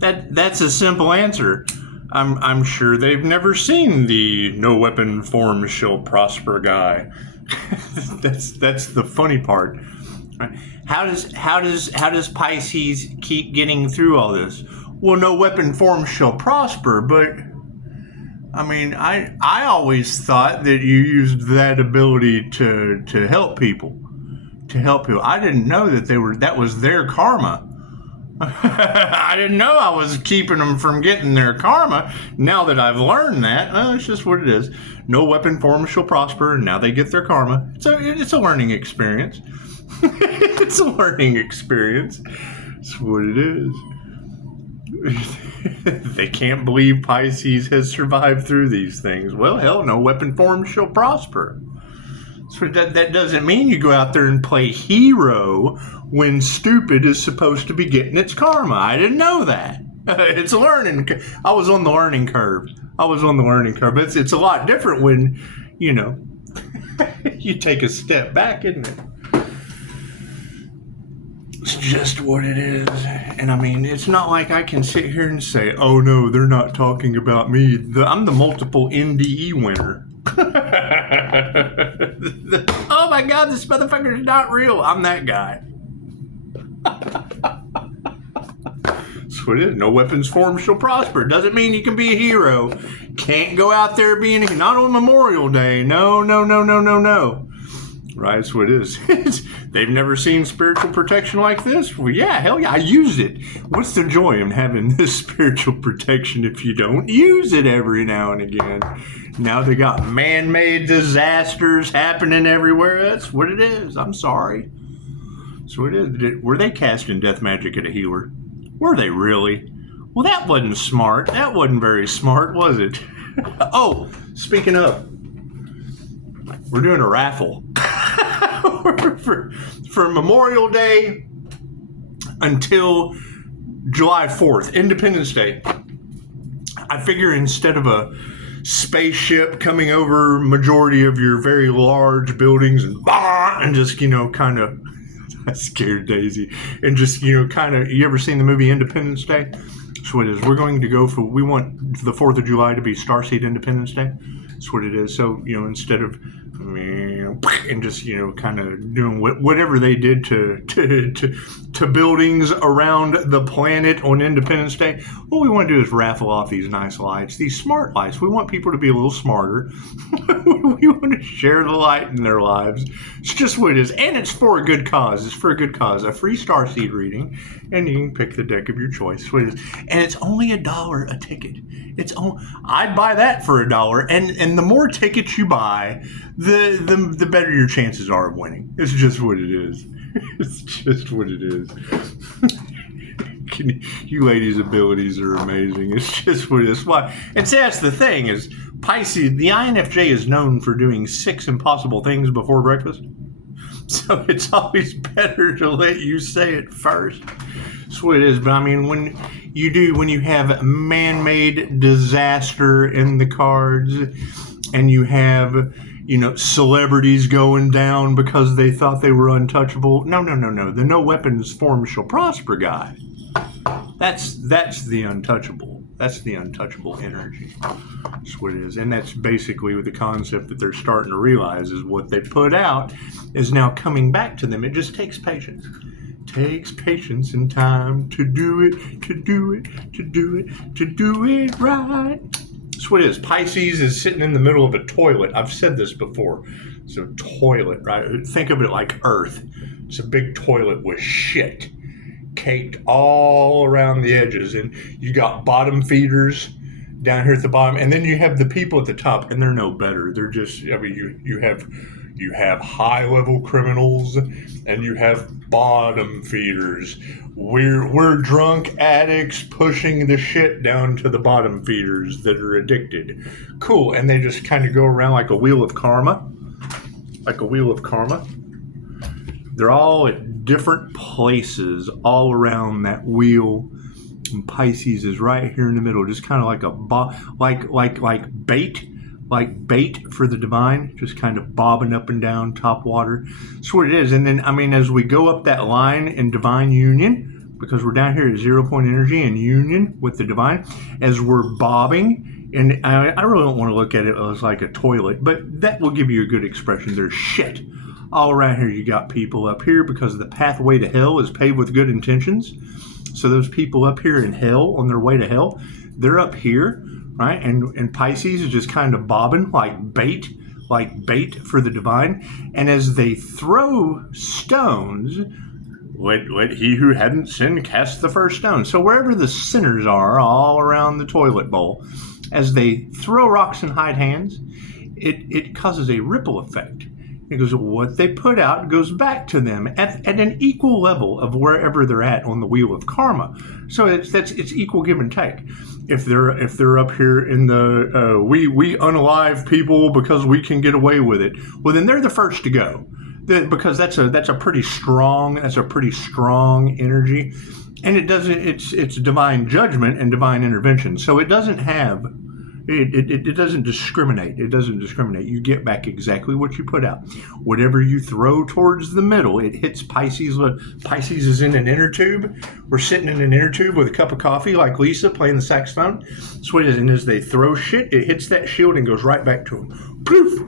That's a simple answer. I'm sure they've never seen the "no weapon formed shall prosper" guy. That's the funny part. How does Pisces keep getting through all this? Well, no weapon formed shall prosper, but I mean, I always thought that you used that ability to help people. I didn't know that was their karma. I didn't know I was keeping them from getting their karma. Now that I've learned that, it's just what it is. No weapon formed shall prosper, and now they get their karma. So it's a learning experience. It's a learning experience. That's what it is. They can't believe Pisces has survived through these things. Well, hell, no weapon formed shall prosper. So that doesn't mean you go out there and play hero when stupid is supposed to be getting its karma. I didn't know that. It's a learning. I was on the learning curve. But it's a lot different when, you take a step back, isn't it? It's just what it is. And I mean, it's not like I can sit here and say, oh no, they're not talking about me. I'm the multiple NDE winner. Oh my God, this motherfucker is not real. I'm that guy. That's what it is. No weapons formed shall prosper. Doesn't mean you can be a hero. Can't go out there being not on Memorial Day. No. Right, that's what it is. They've never seen spiritual protection like this. Well, yeah, hell yeah, I use it. What's the joy in having this spiritual protection if you don't use it every now and again? Now they got man-made disasters happening everywhere. That's what it is. I'm sorry. That's what it is. Were they casting death magic at a healer? Were they really? Well, that wasn't smart. That wasn't very smart, was it? Oh, speaking of, we're doing a raffle. for Memorial Day until July 4th, Independence Day. I figure instead of a spaceship coming over majority of your very large buildings and just, kind of scared Daisy and just, kind of, you ever seen the movie Independence Day? That's what it is. We're going to go we want the 4th of July to be Starseed Independence Day. That's what it is. So, instead of and just kind of doing whatever they did to buildings around the planet on Independence Day, what we want to do is raffle off these nice lights, these smart lights. We want people to be a little smarter. We want to share the light in their lives. It's just what it is, and it's for a good cause. It's for a good cause. A free starseed reading, and you can pick the deck of your choice. That's what it is, and it's only $1 a ticket. I'd buy that for $1, and the more tickets you buy, the better your chances are of winning. It's just what it is. It's just what it is. You ladies' abilities are amazing. It's just what it is. Why? And see, that's the thing is, Pisces, the INFJ is known for doing 6 impossible things before breakfast. So it's always better to let you say it first. That's what it is. But I mean, when you have man-made disaster in the cards, and you have, celebrities going down because they thought they were untouchable. No. The no weapons formed shall prosper guy. That's the untouchable. That's the untouchable energy. That's what it is. And that's basically the concept that they're starting to realize is what they put out is now coming back to them. It just takes patience. Takes patience and time to do it right. That's what it is. Pisces is sitting in the middle of a toilet. I've said this before. So toilet, right? Think of it like Earth. It's a big toilet with shit caked all around the edges, and you got bottom feeders down here at the bottom, and then you have the people at the top, and they're no better. They're just, you have high-level criminals, and you have bottom feeders. We're drunk addicts pushing the shit down to the bottom feeders that are addicted. Cool, and they just kind of go around like a wheel of karma. They're all at different places all around that wheel. And Pisces is right here in the middle, just kind of like like bait for the divine, just kind of bobbing up and down top water. That's what it is. And then, as we go up that line in divine union, because we're down here at 0 point energy in union with the divine, as we're bobbing. And I really don't want to look at it as like a toilet, but that will give you a good expression. There's shit all around here. You got people up here because the pathway to hell is paved with good intentions. So those people up here in hell, on their way to hell, they're up here, right? And Pisces is just kind of bobbing like bait for the divine. And as they throw stones, let he who hadn't sinned cast the first stone. So wherever the sinners are, all around the toilet bowl, as they throw rocks and hide hands, it causes a ripple effect. Because what they put out goes back to them at an equal level of wherever they're at on the wheel of karma. So it's equal give and take. If they're up here in the we unalive people because we can get away with it, well then they're the first to go, because that's a pretty strong energy, and it's divine judgment and divine intervention. So it doesn't have. It doesn't discriminate. It doesn't discriminate. You get back exactly what you put out. Whatever you throw towards the middle, it hits Pisces. Pisces is in an inner tube. We're sitting in an inner tube with a cup of coffee, like Lisa playing the saxophone. That's what it is. And as they throw shit, it hits that shield and goes right back to them. Poof,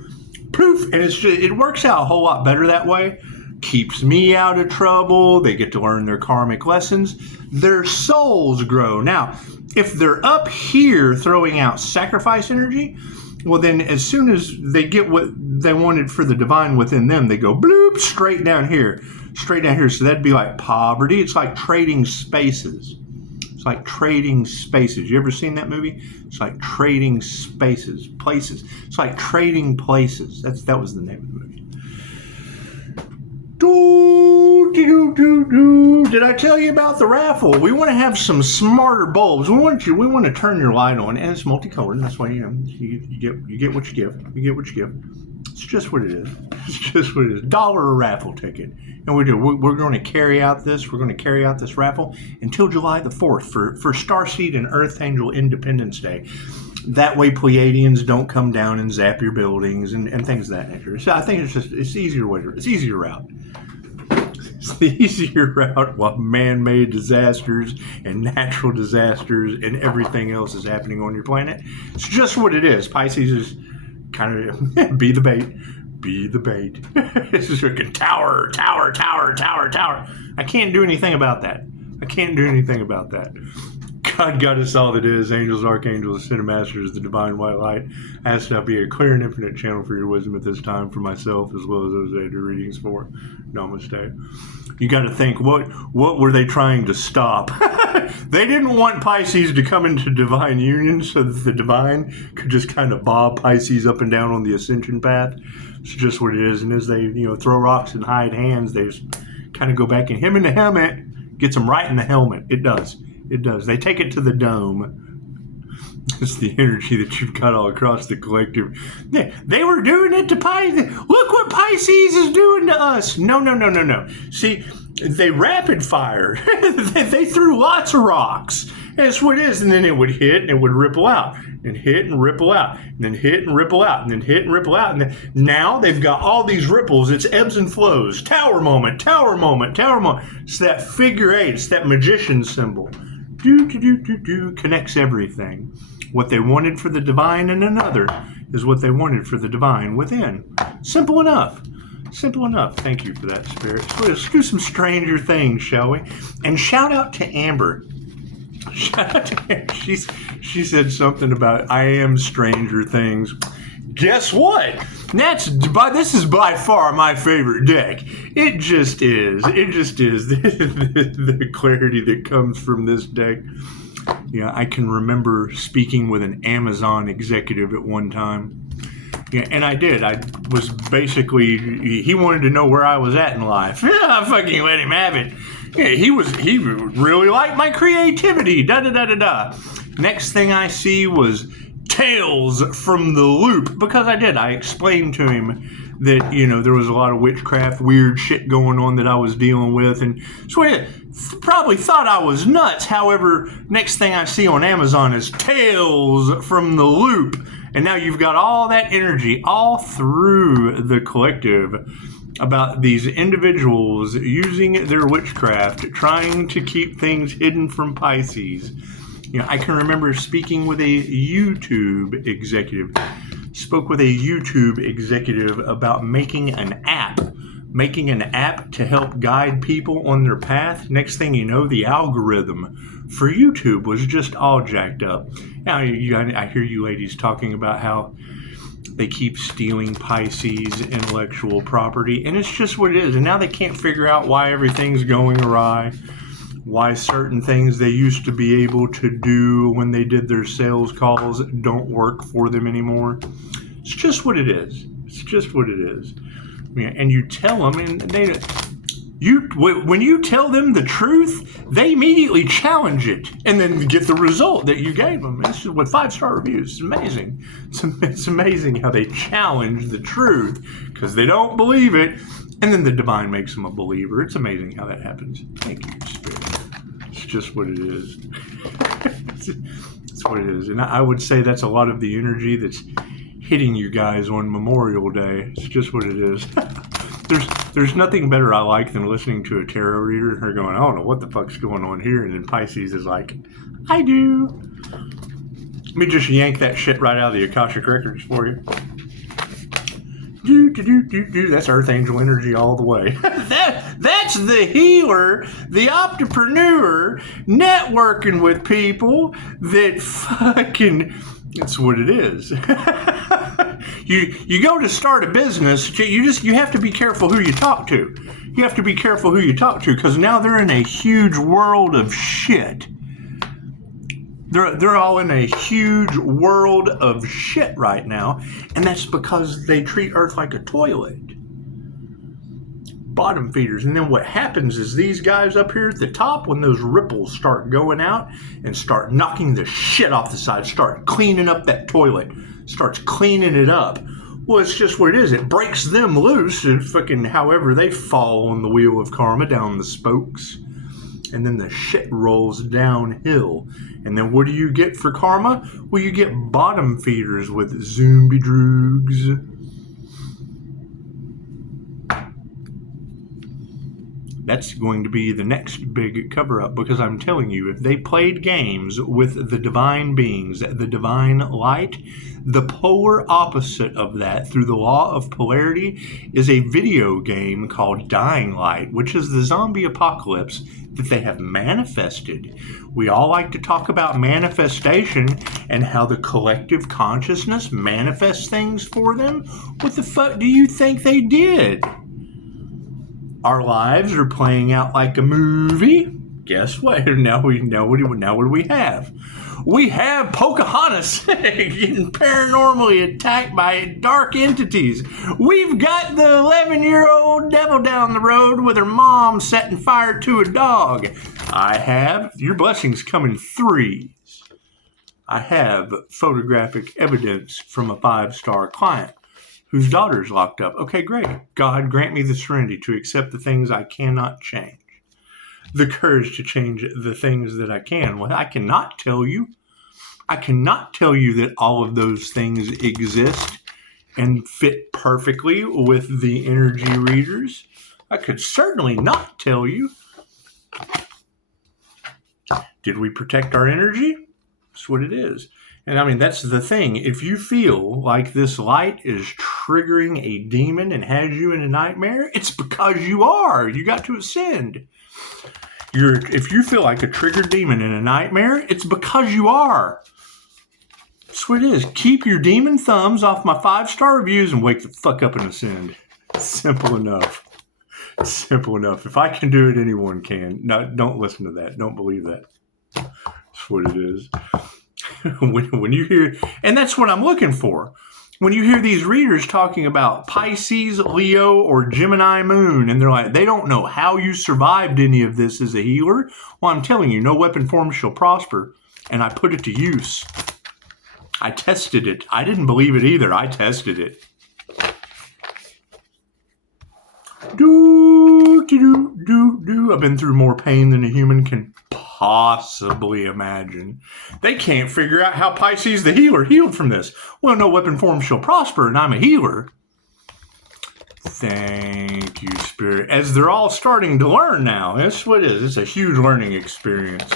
poof. And it works out a whole lot better that way. Keeps me out of trouble. They get to learn their karmic lessons. Their souls grow. Now, if they're up here throwing out sacrifice energy, well then as soon as they get what they wanted for the divine within them, they go bloop straight down here. So that'd be like poverty. It's like trading spaces. You ever seen that movie? It's like trading spaces, places. It's like trading places. That was the name of the movie. Did I tell you about the raffle? We want to have some smarter bulbs. We want to turn your light on, and it's multicolored. And that's why you get what you give. You get what you give. It's just what it is. $1 a raffle ticket, and we're going to carry out this. We're going to carry out this raffle until July the 4th for Starseed and Earth Angel Independence Day. That way Pleiadians don't come down and zap your buildings and things of that nature. So I think it's the easier route. It's the easier route while man-made disasters and natural disasters and everything else is happening on your planet. It's just what it is. Pisces is kind of be the bait. This is freaking tower. I can't do anything about that. God, Goddess, all that is, angels, archangels, ascended masters, the divine white light. I ask that be a clear and infinite channel for your wisdom at this time for myself as well as those that I do readings for. Namaste. You got to think, what were they trying to stop? They didn't want Pisces to come into divine union so that the divine could just kind of bob Pisces up and down on the ascension path. It's just what it is. And as they throw rocks and hide hands, they just kind of go back, and him in the helmet gets them right in the helmet. It does. They take it to the dome. It's the energy that you've got all across the collective. They were doing it to Pisces. Look what Pisces is doing to us. No. See, they rapid fire. They threw lots of rocks. That's what it is. And then it would hit and it would ripple out. And hit and ripple out. And then hit and ripple out. And then hit and ripple out. And then now they've got all these ripples. It's ebbs and flows. Tower moment. It's that figure eight. It's that magician symbol. Connects everything. What they wanted for the divine in another is what they wanted for the divine within. Simple enough. Thank you for that, Spirit. So let's do some stranger things, shall we? And shout out to Amber. She said something about I am Stranger Things. Guess what? This is by far my favorite deck. It just is. The clarity that comes from this deck. Yeah, I can remember speaking with an Amazon executive at one time. Yeah, and I did. I was basically, he wanted to know where I was at in life. Yeah, I fucking let him have it. Yeah, he really liked my creativity. Next thing I see was Tales from the Loop, because I explained to him that there was a lot of witchcraft, weird shit going on that I was dealing with, and so he probably thought I was nuts. However, next thing I see on Amazon is Tales from the Loop, and now you've got all that energy all through the collective. about these individuals using their witchcraft, trying to keep things hidden from Pisces. You know, I can remember speaking with a YouTube executive, about making an app to help guide people on their path. Next thing you know, the algorithm for YouTube was just all jacked up. Now, I hear you ladies talking about how they keep stealing Pisces intellectual property, and it's just what it is. And now they can't figure out why everything's going awry, why certain things they used to be able to do when they did their sales calls don't work for them anymore. It's just what it is. It's just what it is. Yeah, and you tell them, and when you tell them the truth, they immediately challenge it, and then get the result that you gave them. It's just with 5-star reviews. It's amazing. It's amazing how they challenge the truth because they don't believe it, and then the divine makes them a believer. It's amazing how that happens. Thank you, Spirit. It's just what it is. It's what it is, and I would say that's a lot of the energy that's hitting you guys on Memorial Day. It's just what it is. There's nothing better I like than listening to a tarot reader and her going, I don't know what the fuck's going on here, and then Pisces is like, I do. Let me just yank that shit right out of the Akashic Records for you. That's Archangel energy all the way. That's the healer, the entrepreneur, networking with people that fucking... It's what it is. You go to start a business, you have to be careful who you talk to. You have to be careful who you talk to because now they're in a huge world of shit. They're all in a huge world of shit right now, and that's because they treat Earth like a toilet. Bottom feeders. And then what happens is these guys up here at the top, when those ripples start going out and start knocking the shit off the side, start cleaning up that toilet, starts cleaning it up. Well, it's just what it is. It breaks them loose and fucking however they fall on the wheel of karma down the spokes. And then the shit rolls downhill. And then what do you get for karma? Well, you get bottom feeders with zombie droogs. That's going to be the next big cover-up because I'm telling you, if they played games with the divine beings, the divine light, the polar opposite of that through the law of polarity is a video game called Dying Light, which is the zombie apocalypse that they have manifested. We all like to talk about manifestation and how the collective consciousness manifests things for them. What the fuck do you think they did? Our lives are playing out like a movie. Guess what? Now what do we have? We have Pocahontas getting paranormally attacked by dark entities. We've got the 11-year-old devil down the road with her mom setting fire to a dog. I have, your blessings come in threes. I have photographic evidence from a 5-star client whose daughter's locked up. Okay, great. God, grant me the serenity to accept the things I cannot change. The courage to change the things that I can. Well, I cannot tell you that all of those things exist and fit perfectly with the energy readers. I could certainly not tell you. Did we protect our energy? That's what it is. And I mean, that's the thing. If you feel like this light is triggering a demon and has you in a nightmare, it's because you are. You got to ascend. If you feel like a triggered demon in a nightmare, it's because you are. That's what it is. Keep your demon thumbs off my 5-star reviews and wake the fuck up and ascend. Simple enough. Simple enough. If I can do it, anyone can. No, don't listen to that. Don't believe that. That's what it is. When you hear, and that's what I'm looking for. When you hear these readers talking about Pisces, Leo, or Gemini moon, and they're like, they don't know how you survived any of this as a healer. Well, I'm telling you, no weapon formed shall prosper. And I put it to use. I tested it. I didn't believe it either. I tested it. I've been through more pain than a human can possibly imagine. They can't figure out how Pisces the healer healed from this. Well, no weapon formed shall prosper, and I'm a healer. Thank you, Spirit. As they're all starting to learn now. That's what it is. It's a huge learning experience.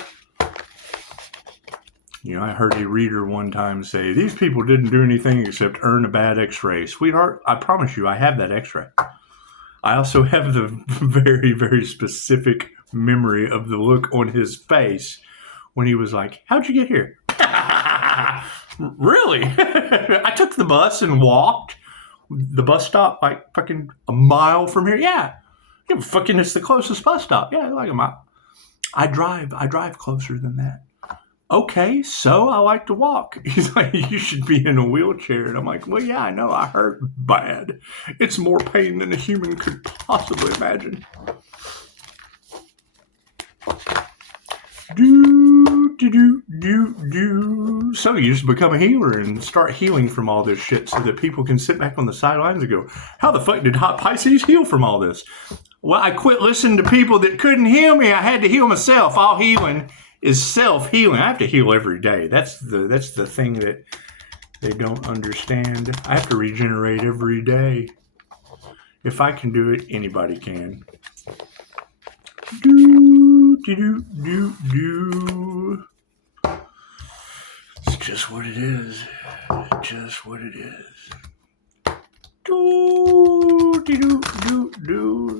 You know, I heard a reader one time say, these people didn't do anything except earn a bad x-ray. Sweetheart, I promise you, I have that x-ray. I also have the very, very specific memory of the look on his face when he was like, how'd you get here? Really? I took the bus and walked. The bus stop, like fucking a mile from here. Yeah, fucking, it's the closest bus stop. Yeah, like a mile. I drive closer than that. Okay, so I like to walk. He's like, you should be in a wheelchair. And I'm like, well, yeah, I know. I hurt bad. It's more pain than a human could possibly imagine. So you just become a healer and start healing from all this shit so that people can sit back on the sidelines and go, how the fuck did Hot Pisces heal from all this? Well, I quit listening to people that couldn't heal me. I had to heal myself. All healing is self-healing. I have to heal every day. That's the thing that they don't understand. I have to regenerate every day. If I can do it, anybody can. It's just what it is. Just what it is.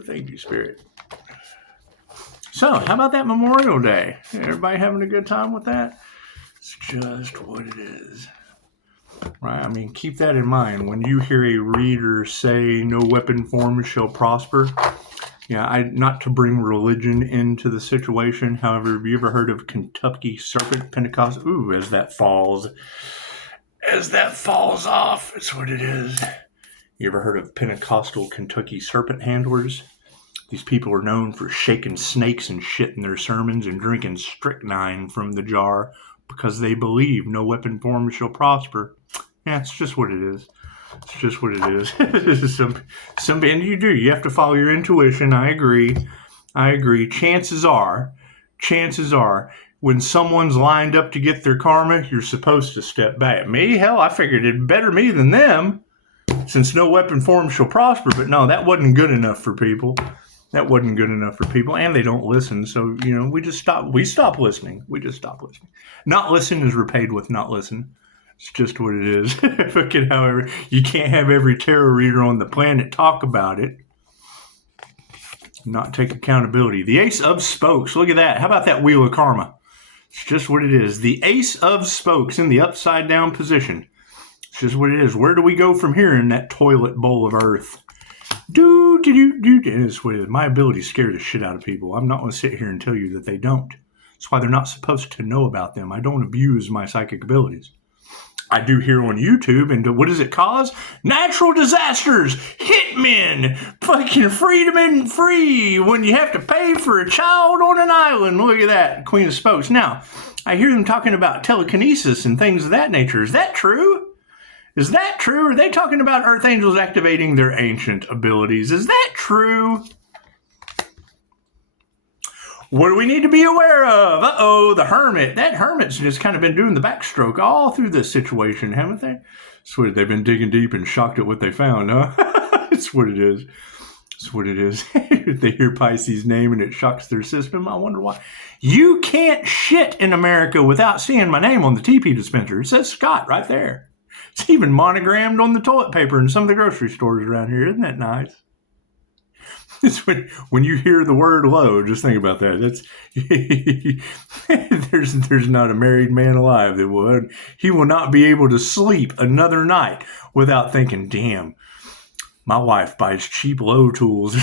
Thank you, Spirit. So, how about that Memorial Day? Everybody having a good time with that? It's just what it is. Right? I mean, keep that in mind. When you hear a reader say, no weapon formed shall prosper. Yeah, not to bring religion into the situation. However, have you ever heard of Kentucky Serpent Pentecost? Ooh, as that falls off, it's what it is. You ever heard of Pentecostal Kentucky Serpent Handlers? These people are known for shaking snakes and shit in their sermons and drinking strychnine from the jar because they believe no weapon formed shall prosper. Yeah, it's just what it is. It's just what it is. And you have to follow your intuition. I agree. Chances are, when someone's lined up to get their karma, you're supposed to step back. Me, hell, I figured it'd better me than them, since no weapon formed shall prosper. But no, that wasn't good enough for people. And they don't listen. So, we stop listening. Not listen is repaid with not listen. It's just what it is. Fucking however, you can't have every tarot reader on the planet talk about it. Not take accountability. The Ace of Spokes. Look at that. How about that Wheel of Karma? It's just what it is. The Ace of Spokes in the upside down position. It's just what it is. Where do we go from here in that toilet bowl of earth? It's what it is. My abilities scare the shit out of people. I'm not going to sit here and tell you that they don't. That's why they're not supposed to know about them. I don't abuse my psychic abilities. I do here on YouTube, and what does it cause? Natural disasters, hitmen, fucking freedom and free when you have to pay for a child on an island. Look at that, Queen of Spokes. Now, I hear them talking about telekinesis and things of that nature. Is that true? Are they talking about Earth Angels activating their ancient abilities? Is that true? What do we need to be aware of? The Hermit. That Hermit's just kind of been doing the backstroke all through this situation, haven't they? Swear they've been digging deep and shocked at what they found, huh? It's what it is. They hear Pisces' name and it shocks their system. I wonder why. You can't shit in America without seeing my name on the TP dispenser. It says Scott right there. It's even monogrammed on the toilet paper in some of the grocery stores around here. Isn't that nice? It's when you hear the word Lowe, just think about that. There's not a married man alive that would. He will not be able to sleep another night without thinking, damn, my wife buys cheap Lowe tools.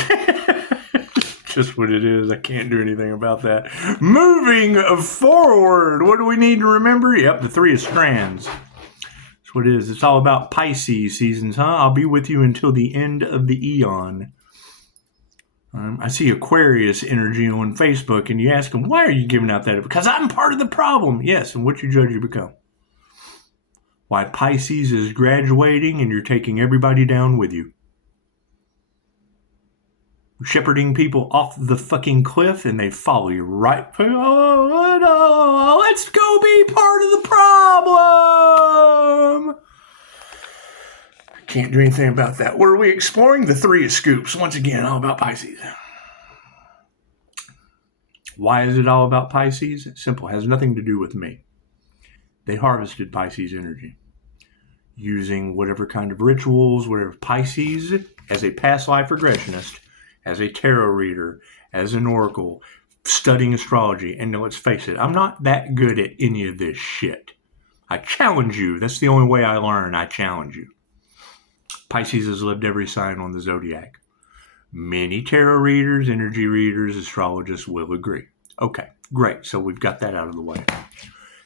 Just what it is. I can't do anything about that. Moving forward, what do we need to remember? Yep, the 3 of Strands. That's what it is. It's all about Pisces seasons, huh? I'll be with you until the end of the eon. I see Aquarius energy on Facebook, and you ask them, why are you giving out that? Because I'm part of the problem. Yes, and what you judge you become. Why Pisces is graduating, and you're taking everybody down with you. Shepherding people off the fucking cliff, and they follow you right. Oh, no, let's go be part of the problem. Can't do anything about that. What are we exploring? The Three of Scoops. Once again, all about Pisces. Why is it all about Pisces? It's simple. It has nothing to do with me. They harvested Pisces energy using whatever kind of rituals, whatever. Pisces, as a past life regressionist, as a tarot reader, as an oracle, studying astrology, and let's face it, I'm not that good at any of this shit. I challenge you. That's the only way I learn. I challenge you. Pisces has lived every sign on the zodiac. Many tarot readers, energy readers, astrologists will agree. Okay, great. So we've got that out of the way.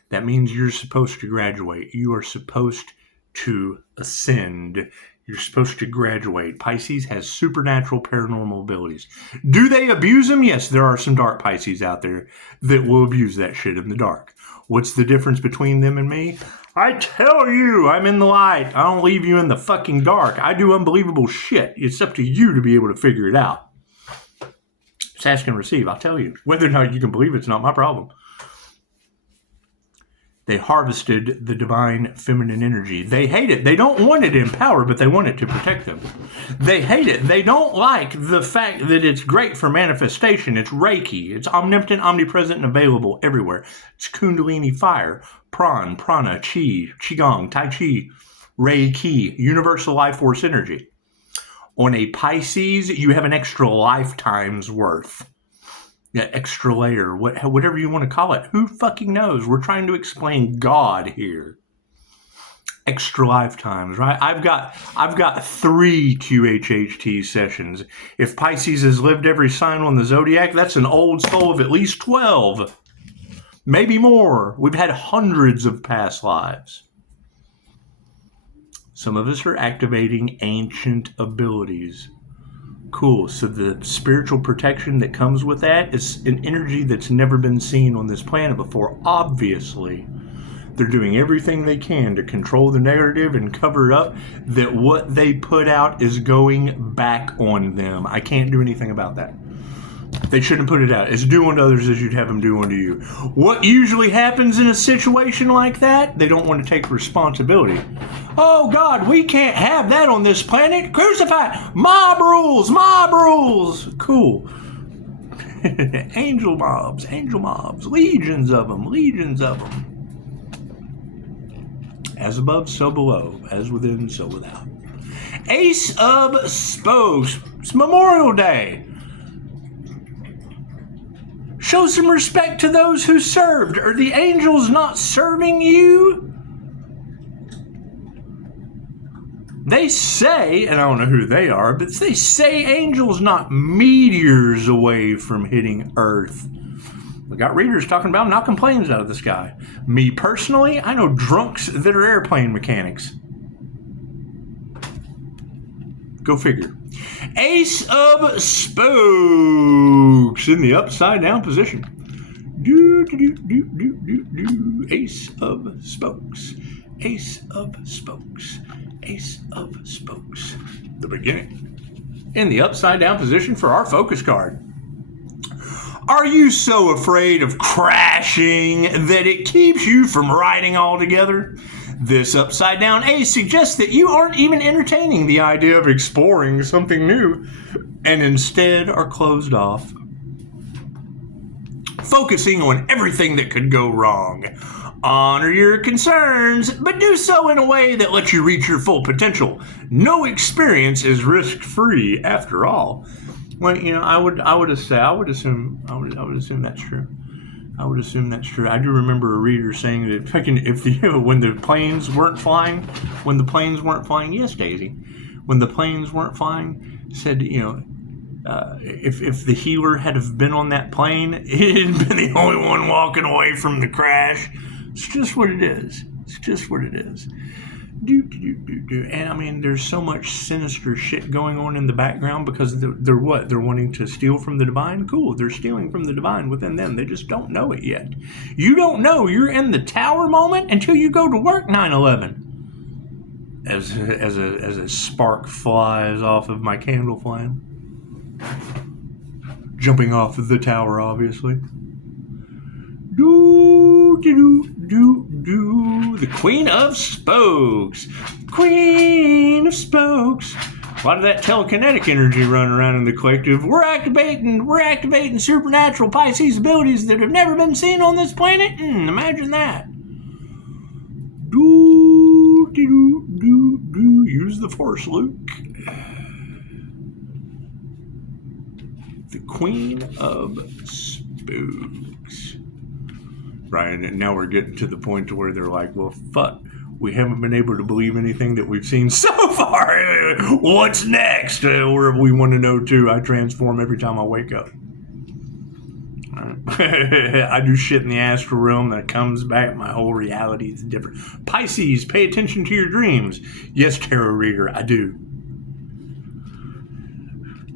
That means you're supposed to graduate. You are supposed to ascend. You're supposed to graduate. Pisces has supernatural paranormal abilities. Do they abuse them? Yes, there are some dark Pisces out there that will abuse that shit in the dark. What's the difference between them and me? I tell you, I'm in the light. I don't leave you in the fucking dark. I do unbelievable shit. It's up to you to be able to figure it out. It's ask and receive, I'll tell you. Whether or not you can believe it's not my problem. They harvested the divine feminine energy. They hate it. They don't want it in power, but they want it to protect them. They hate it. They don't like the fact that it's great for manifestation. It's Reiki. It's omnipotent, omnipresent, and available everywhere. It's Kundalini fire, Prana, Chi, Qigong, Tai Chi, Reiki, universal life force energy. On a Pisces, you have an extra lifetime's worth. Yeah, extra layer, whatever you want to call it. Who fucking knows? We're trying to explain God here. Extra lifetimes, right? I've got 3 QHHT sessions. If Pisces has lived every sign on the zodiac, that's an old soul of at least 12. Maybe more. We've had hundreds of past lives. Some of us are activating ancient abilities. Cool. So the spiritual protection that comes with that is an energy that's never been seen on this planet before. Obviously, they're doing everything they can to control the narrative and cover up that what they put out is going back on them. I can't do anything about that. They shouldn't put it out. It's do unto others as you'd have them do unto you. What usually happens in a situation like that? They don't want to take responsibility. Oh, God, we can't have that on this planet. Crucify. Mob rules. Mob rules. Cool. Angel mobs. Legions of them. As above, so below. As within, so without. Ace of Spokes. It's Memorial Day. Show some respect to those who served. Are the angels not serving you? They say, and I don't know who they are, but they say angels not meteors away from hitting Earth. We got readers talking about knocking planes out of the sky. Me personally, I know drunks that are airplane mechanics. Go figure. Ace of Spokes in the upside down position. Ace of Spokes. Ace of Spokes. Ace of Spokes. The beginning. In the upside down position for our focus card. Are you so afraid of crashing that it keeps you from riding altogether? This upside down ace suggests that you aren't even entertaining the idea of exploring something new and instead are closed off, focusing on everything that could go wrong. Honor your concerns, but do so in a way that lets you reach your full potential. No experience is risk-free after all. Well, you know, I would assume that's true. I would assume that's true. I do remember a reader saying that when the planes weren't flying, yes, Daisy, when the planes weren't flying, said, if the healer had have been on that plane, he'd been the only one walking away from the crash. It's just what it is. And I mean, there's so much sinister shit going on in the background because they're what? They're wanting to steal from the divine? Cool, they're stealing from the divine within them. They just don't know it yet. You don't know you're in the tower moment until you go to work 9/11. As a spark flies off of my candle flame. Jumping off of the tower, obviously. The Queen of Spokes. Queen of Spokes. A lot of that telekinetic energy running around in the collective. We're activating supernatural Pisces abilities that have never been seen on this planet. Imagine that. Use the Force, Luke. The Queen of Spokes. Right, and now we're getting to the point to where they're like, well, fuck. We haven't been able to believe anything that we've seen so far. What's next? Or we want to know too. I transform every time I wake up. I do shit in the astral realm that comes back. My whole reality is different. Pisces, pay attention to your dreams. Yes, tarot reader, I do.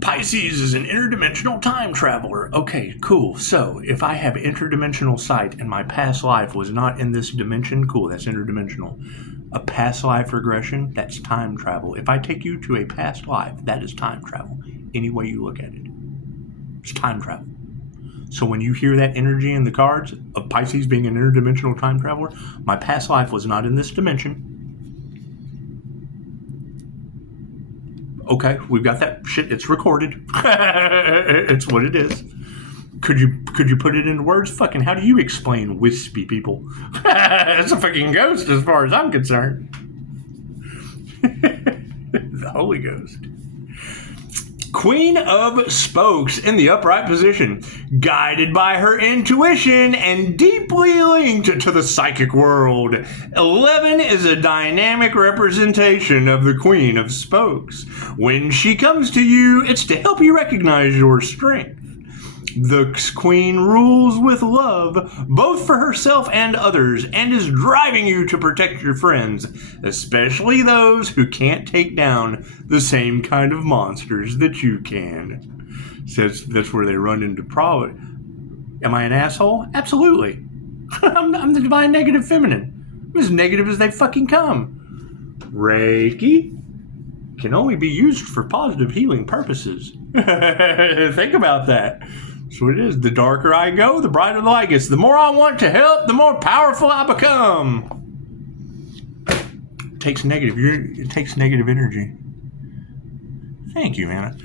Pisces is an interdimensional time traveler. Okay, cool. So, if I have interdimensional sight and my past life was not in this dimension, cool, that's interdimensional. A past life regression, that's time travel. If I take you to a past life, that is time travel. Any way you look at it. It's time travel. So when you hear that energy in the cards of Pisces being an interdimensional time traveler, my past life was not in this dimension. Okay, we've got that shit. It's recorded. It's what it is. Could you put it into words? Fucking, how do you explain wispy people? It's a fucking ghost as far as I'm concerned. The Holy Ghost. Queen of Spokes in the upright position, guided by her intuition and deeply linked to the psychic world. 11 is a dynamic representation of the Queen of Spokes. When she comes to you, it's to help you recognize your strength. The Queen rules with love, both for herself and others, and is driving you to protect your friends, especially those who can't take down the same kind of monsters that you can. So that's where they run into problem. Am I an asshole? Absolutely. I'm the divine negative feminine. I'm as negative as they fucking come. Reiki can only be used for positive healing purposes. Think about that. That's what it is. The darker I go, the brighter the light gets. The more I want to help, the more powerful I become. It takes negative energy. Thank you, Anna.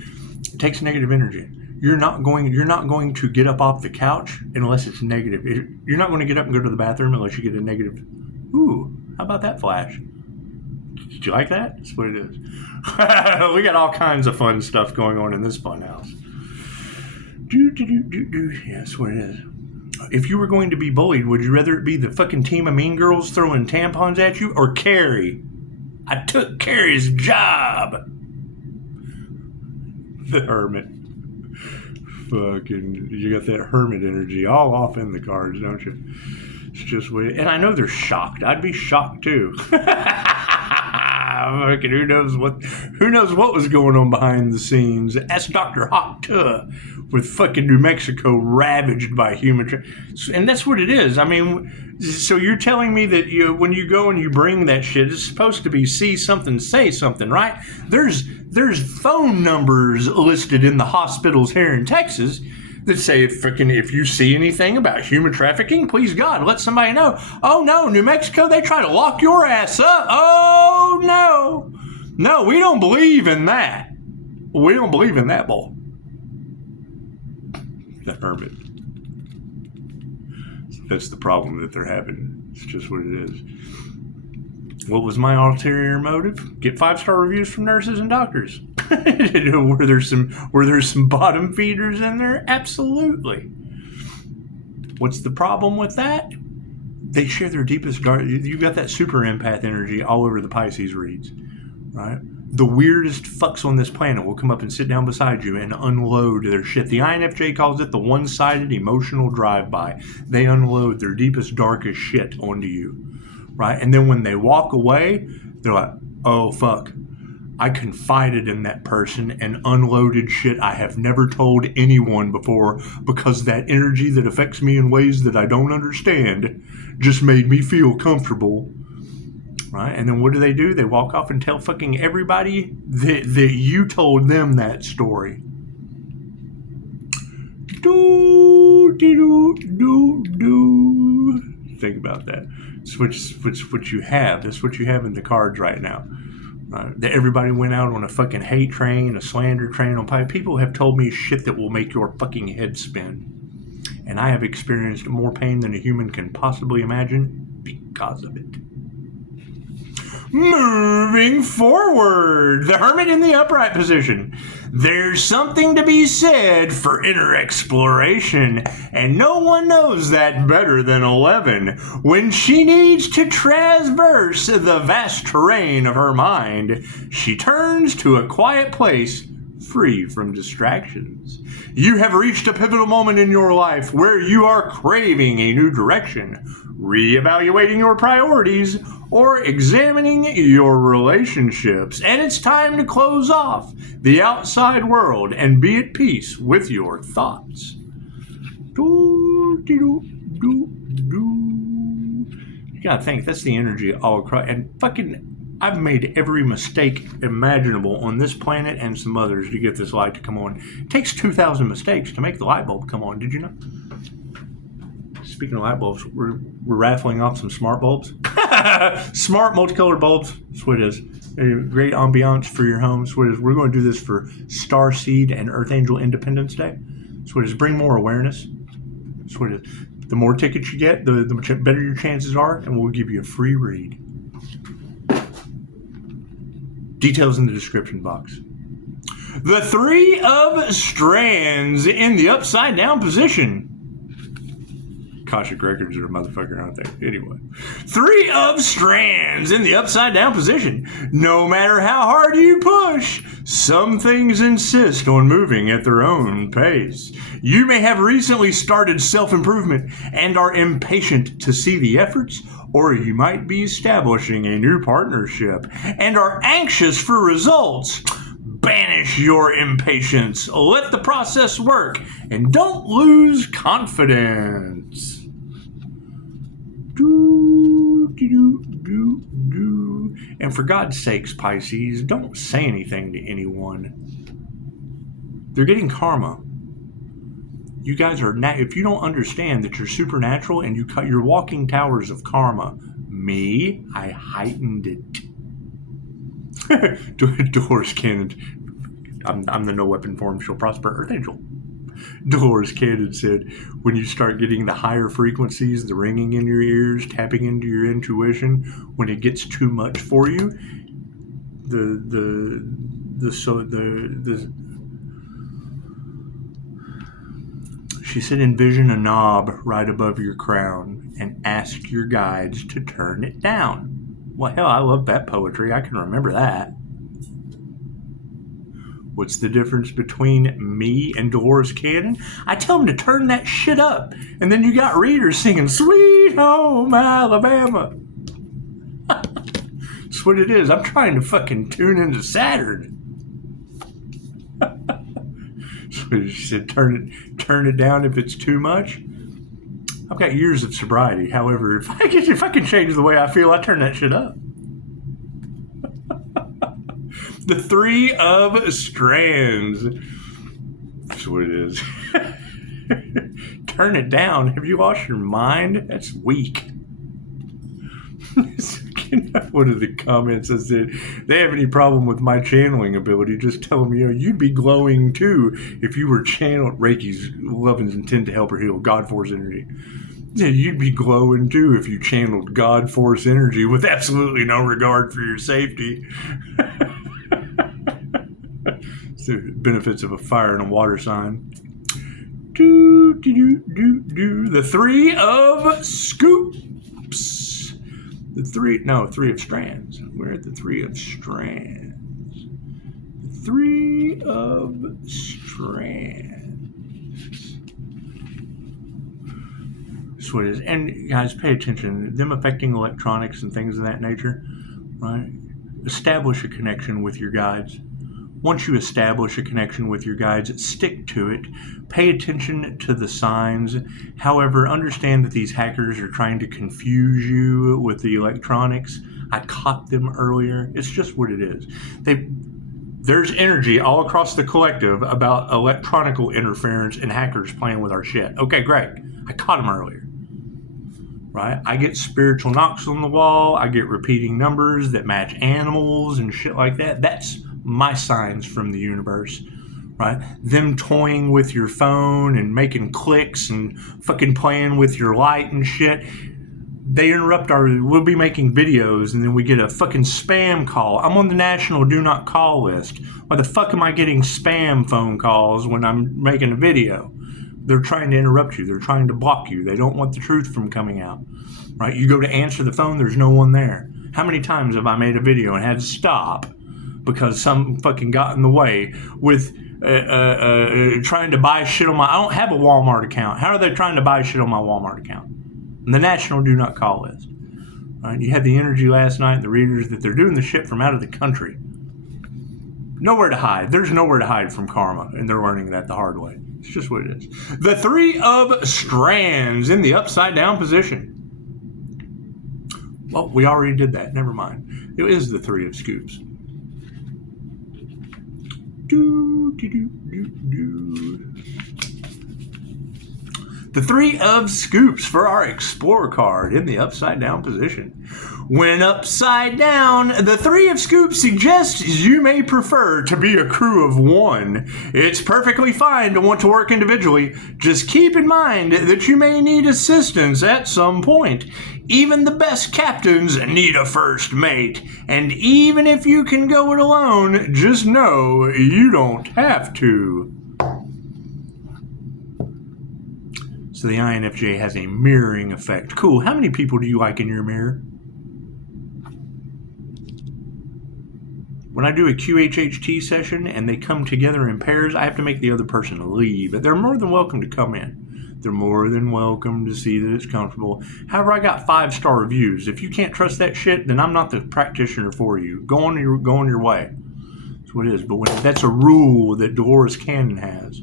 It takes negative energy. You're not going to get up off the couch unless it's negative. You're not going to get up and go to the bathroom unless you get a negative. Ooh, how about that flash? Did you like that? That's what it is. We got all kinds of fun stuff going on in this fun house. Yeah, that's what it is. If you were going to be bullied, would you rather it be the fucking team of mean girls throwing tampons at you or Carrie? I took Carrie's job. The hermit. Fucking, you got that hermit energy all off in the cards, don't you? It's just weird. And I know they're shocked. I'd be shocked too. Fucking who knows what was going on behind the scenes. That's Dr. Hawk Tuh with fucking New Mexico ravaged by human and that's what it is. I mean, so you're telling me that when you go and you bring that shit, it's supposed to be see something, say something, right? There's phone numbers listed in the hospitals here in Texas that say if you see anything about human trafficking, please God, let somebody know. Oh no, New Mexico, they try to lock your ass up. Oh no. No, we don't believe in that. We don't believe in that, boy. The hermit. That's the problem that they're having. It's just what it is. What was my ulterior motive? Get 5-star reviews from nurses and doctors. Were there some bottom feeders in there? Absolutely. What's the problem with that? They share their deepest dark. You got that super empath energy all over the Pisces reads, right? The weirdest fucks on this planet will come up and sit down beside you and unload their shit. The INFJ calls it the one-sided emotional drive-by. They unload their deepest, darkest shit onto you, right? And then when they walk away, they're like, oh, fuck. I confided in that person and unloaded shit I have never told anyone before because that energy that affects me in ways that I don't understand just made me feel comfortable. Right? And then what do? They walk off and tell fucking everybody that you told them that story. Think about that. It's what you have. That's what you have in the cards right now. That everybody went out on a fucking hate train, a slander train on pipe. People have told me shit that will make your fucking head spin. And I have experienced more pain than a human can possibly imagine because of it. Moving forward, the Hermit in the upright position. There's something to be said for inner exploration, and no one knows that better than 11 when she needs to traverse the vast terrain of her mind. She turns to a quiet place free from distractions. You have reached a pivotal moment in your life where you are craving a new direction, reevaluating your priorities, or examining your relationships. And it's time to close off the outside world and be at peace with your thoughts. You gotta think, that's the energy all across. And fucking, I've made every mistake imaginable on this planet and some others to get this light to come on. It takes 2,000 mistakes to make the light bulb come on. Did you know? Speaking of light bulbs, we're raffling off some smart bulbs. Smart multicolored bulbs. That's what it is. Great ambiance for your home. That's what it is. We're going to do this for Starseed and Earth Angel Independence Day. That's what it is. Bring more awareness. That's what it is. The more tickets you get, the better your chances are, and we'll give you a free read. Details in the description box. The Three of Strands in the upside down position. Akashic Records are a motherfucker, aren't they? Anyway. Three of Strands in the upside down position. No matter how hard you push, some things insist on moving at their own pace. You may have recently started self-improvement and are impatient to see the efforts, or you might be establishing a new partnership and are anxious for results. Banish your impatience. Let the process work and don't lose confidence. And for God's sakes, Pisces, don't say anything to anyone. They're getting karma. You guys are if you don't understand that you're supernatural and you're walking towers of karma. Me, I heightened it. Dolores Cannon. I'm the no weapon form shall prosper Earth Angel. Dolores Cannon said, when you start getting the higher frequencies, the ringing in your ears, tapping into your intuition, when it gets too much for you, she said, envision a knob right above your crown and ask your guides to turn it down. Well, hell, I love that poetry. I can remember that. What's the difference between me and Dolores Cannon? I tell them to turn that shit up. And then you got readers singing, Sweet Home Alabama. That's what it is. I'm trying to fucking tune into Saturn. So she said, turn it down if it's too much. I've got years of sobriety. However, if I can change the way I feel, I turn that shit up. The Three of Strands. That's what it is. Turn it down. Have you lost your mind? That's weak. One of the comments that said, they have any problem with my channeling ability, just tell them, you'd be glowing too if you were channeled. Reiki's loving intent to help her heal. God Force energy. Yeah, you'd be glowing too if you channeled God Force energy with absolutely no regard for your safety. The benefits of a fire and a water sign. The Three of Scoops. Three of Strands. We're at the Three of Strands. The Three of Strands. That's what it is. And guys, pay attention. Them affecting electronics and things of that nature, right? Establish a connection with your guides. Once you establish a connection with your guides, stick to it. Pay attention to the signs. However, understand that these hackers are trying to confuse you with the electronics. I caught them earlier. It's just what it is. There's energy all across the collective about electronical interference and hackers playing with our shit. Okay, great. I caught them earlier. right? I get spiritual knocks on the wall. I get repeating numbers that match animals and shit like that. That's my signs from the universe, right? Them toying with your phone and making clicks and fucking playing with your light and shit. They interrupt we'll be making videos and then we get a fucking spam call. I'm on the national do not call list. Why the fuck am I getting spam phone calls when I'm making a video? They're trying to interrupt you. They're trying to block you. They don't want the truth from coming out, right? You go to answer the phone, there's no one there. How many times have I made a video and had to stop because something fucking got in the way with trying to buy shit on I don't have a Walmart account. How are they trying to buy shit on my Walmart account? And the national do not call list. Right? You had the energy last night, the readers, that they're doing the shit from out of the country. Nowhere to hide. There's nowhere to hide from karma, and they're learning that the hard way. It's just what it is. The Three of Strands in the upside down position. Well, we already did that. Never mind. It is the Three of Scoops. The Three of Scoops for our Explorer card in the upside down position. When upside down, the Three of Scoops suggests you may prefer to be a crew of one. It's perfectly fine to want to work individually. Just keep in mind that you may need assistance at some point. Even the best captains need a first mate. And even if you can go it alone, just know you don't have to. So the INFJ has a mirroring effect. Cool. How many people do you like in your mirror? When I do a QHHT session and they come together in pairs, I have to make the other person leave. But they're more than welcome to come in. They're more than welcome to see that it's comfortable. However, I got 5-star reviews. If you can't trust that shit, then I'm not the practitioner for you. Go on your way. That's what it is. But that's a rule that Dolores Cannon has.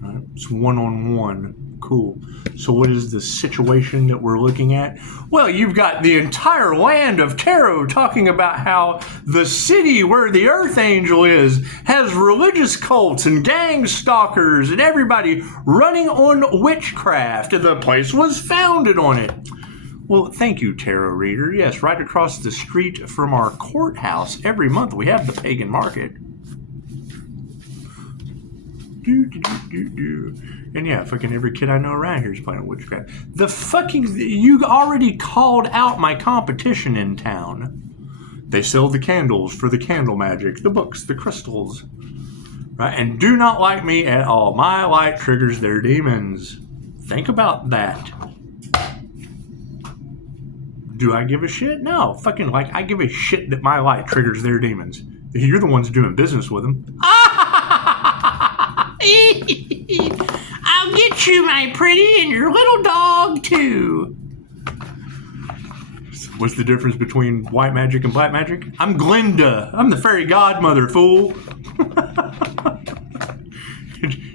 Right? It's one-on-one. Cool. So what is the situation that we're looking at? Well, you've got the entire land of tarot talking about how the city where the Earth Angel is has religious cults and gang stalkers and everybody running on witchcraft. The place was founded on it. Well, thank you, tarot reader. Yes, right across the street from our courthouse every month we have the pagan market. And yeah, fucking every kid I know around here is playing witchcraft. You already called out my competition in town. They sell the candles for the candle magic, the books, the crystals. Right? And do not like me at all. My light triggers their demons. Think about that. Do I give a shit? No. Fucking I give a shit that my light triggers their demons. You're the ones doing business with them. I'll get you, my pretty, and your little dog, too. What's the difference between white magic and black magic? I'm Glinda. I'm the fairy godmother, fool.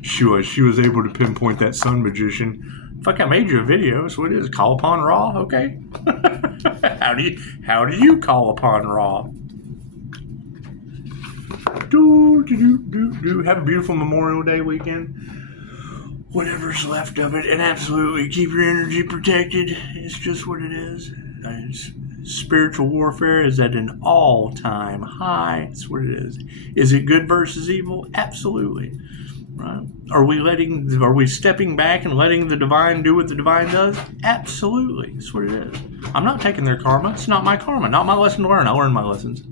She was able to pinpoint that sun magician. Fuck, I made you a video. So what it is? Call upon Ra? Okay. How do you call upon Ra? Have a beautiful Memorial Day weekend. Whatever's left of it, and absolutely keep your energy protected. It's just what it is. Spiritual warfare is at an all-time high. It's what it is. Is it good versus evil? Absolutely. Right? Are we stepping back and letting the divine do what the divine does? Absolutely. That's what it is. I'm not taking their karma. It's not my karma. Not my lesson to learn. I learn my lessons.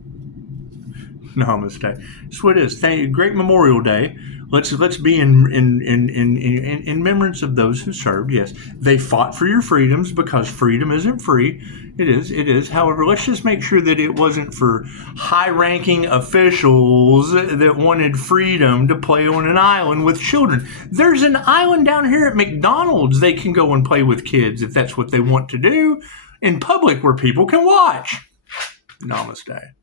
Namaste. That's what it is. Thank you. Great Memorial Day. Let's be in remembrance of those who served. Yes, they fought for your freedoms because freedom isn't free. It is. However, let's just make sure that it wasn't for high-ranking officials that wanted freedom to play on an island with children. There's an island down here at McDonald's they can go and play with kids if that's what they want to do in public where people can watch. Namaste.